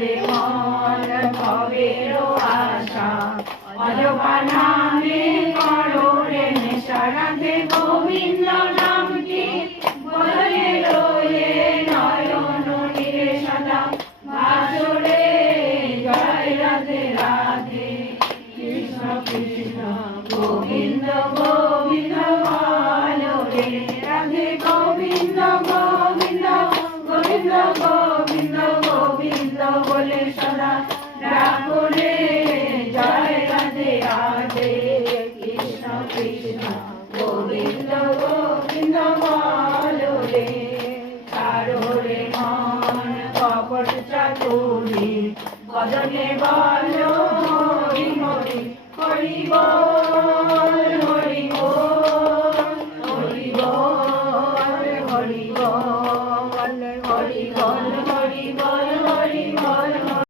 রে মন ভবেরও আশা অজবা নামে করো রে নেশা রাধে গোবিন্দ নামটি বলে রয়ে নয়ন নীরে সদা ভাসরে জয় রাধে রাধে কৃষ্ণ কৃষ্ণ গোবিন্দ গোবিন্দ বলো রে রাধে গোবিন্দ গোবিন্দ গোবিন্দ গোবিন্দ গোবিন্দ বলে সদা ডাকো রে জয় রাধে রাধে কৃষ্ণ কৃষ্ণ গোবিন্দ গোবিন্দ বলো রে কারো রে মন কপট চাতুরি বদনে বলো হরি হরি হরি বল।